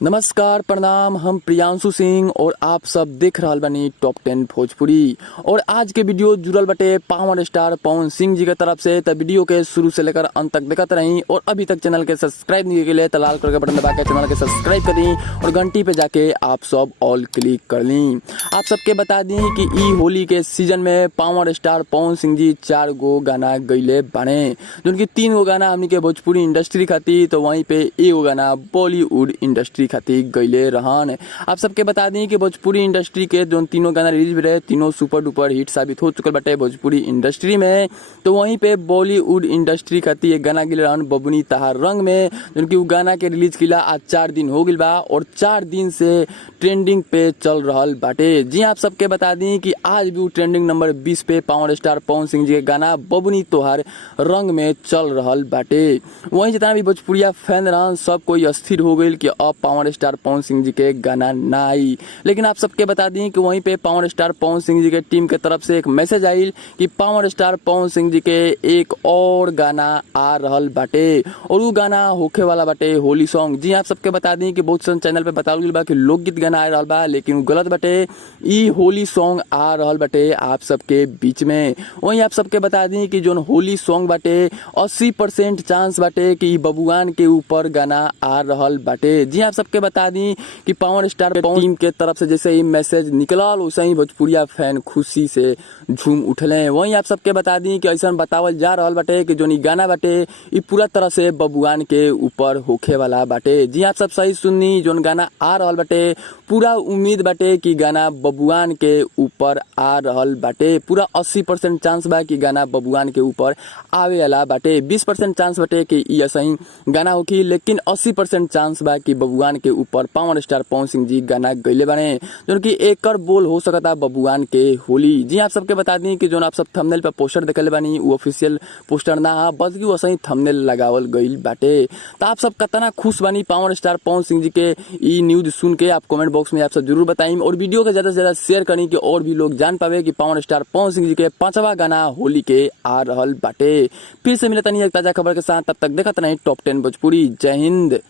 नमस्कार प्रणाम, हम प्रियांशु सिंह और आप सब देख रहल बानी टॉप 10 भोजपुरी। और आज के वीडियो जुड़ल बटे पावर स्टार पवन सिंह जी के तरफ से। तो वीडियो के शुरू से लेकर अंत तक देखते रही और अभी तक चैनल के सब्सक्राइब नहीं किए तो लाल कलर के बटन दबा के चैनल के सब्सक्राइब कर दी और घंटी पे जाके आप सब ऑल क्लिक कर ली। आप सबके बता दी कि ई होली के सीजन में पावर स्टार पवन सिंह जी 4 गो गाना गईले बाने, जिनकी 3 गो गाना हमनी के भोजपुरी इंडस्ट्री खाती, तो वहीं पे एगो गाना बॉलीवुड इंडस्ट्री खातिर गईले रहन। आप सबके बता दी कि भोजपुरी इंडस्ट्री के जो तीनों गाना रिलीज रहे, तीनों सुपर डुपर हिट साबित हो चुकल बटे भोजपुरी इंडस्ट्री में। तो वहीं पे बॉलीवुड इंडस्ट्री खातिर एक गाना गिल रहन बबुनी तहार रंग में, जिनकी गाना के रिलीज किला आज 4 दिन हो गइल बा और 4 दिन से ट्रेंडिंग पे चल रहल बाटे। जी आप सबके बता दी कि आज भी ट्रेंडिंग नंबर 20 पे पावर स्टार पवन सिंह जी के गाना बबुनी तोहार रंग में चल रहल बाटे। वहीं जितना भी भोजपुरिया फैन रहन सब कोई अस्थिर हो गई कि अब पावर स्टार पवन सिंह जी के गाना ना आई। लेकिन आप सबके बता दी कि वहीं पे पावर स्टार पवन सिंह जी के टीम के तरफ से एक मैसेज आई कि पावर स्टार पवन सिंह जी के एक और गाना आ रहल बाटे और वो गाना होखे वाला बाटे होली सॉन्ग। जी आप सबके बता दी कि बहुत सन चैनल पे बतावल गइल बा कि लोकगीत गाना आ रहल बा, लेकिन गलत बाटे। ई होली सॉन्ग आ रहल बाटे आप सबके बीच में। वहीं आप सबके बता दी कि जोन होली सॉन्ग बाटे 80% चांस बाटे कि बबुआन के ऊपर गाना आ रहल बाटे। जी आप सबके बता दी कि पावर स्टार टीम के तरफ से जैसे ही मैसेज निकलल वैसे ही भोजपुरिया फैन खुशी से झूम उठले। वहीं आप सबके बता दी कि ऐसा बतावल जा रहल बाटे कि जोन गाना बाटे ये पूरा तरह से बबुआन के ऊपर होखे वाला बाटे। जी आप सब सही सुननी, जोन गाना आ रहल बाटे पूरा उम्मीद बाटे कि गाना बबुआन के ऊपर आ रहल बाटे। पूरा 80% चांस बा कि गाना बबुआन के ऊपर आवे वाला बाटे। 20% चांस बाटे कि ये सही गाना होखी, लेकिन 80% चांस बा कि बबुआन के ऊपर पावर स्टार पवन सिंह जी गाना गईले बाने, जो कि एकर बोल हो सकता बबुआन के होली। जी आप सबके बता दी कि जो आप सब थंबनेल पे पोस्टर देखले बानी वो ऑफिशियल पोस्टर ना है, बस वो सही थंबनेल लगावल गईल बाटे। तो आप सब कितना खुश बानी पावर स्टार पवन सिंह जी के ई न्यूज सुन के आप कमेंट बॉक्स में आप सब जरूर बताइए और वीडियो के ज्यादा से ज्यादा शेयर करी कि और भी लोग जान पावे कि पावर स्टार पवन सिंह जी के 5वां गाना होली के आ रहल बाटे। फिर से मिलता नहीं एक ताजा खबर के साथ, तब तक देखते नहीं टॉप 10 भोजपुरी। जय हिंद।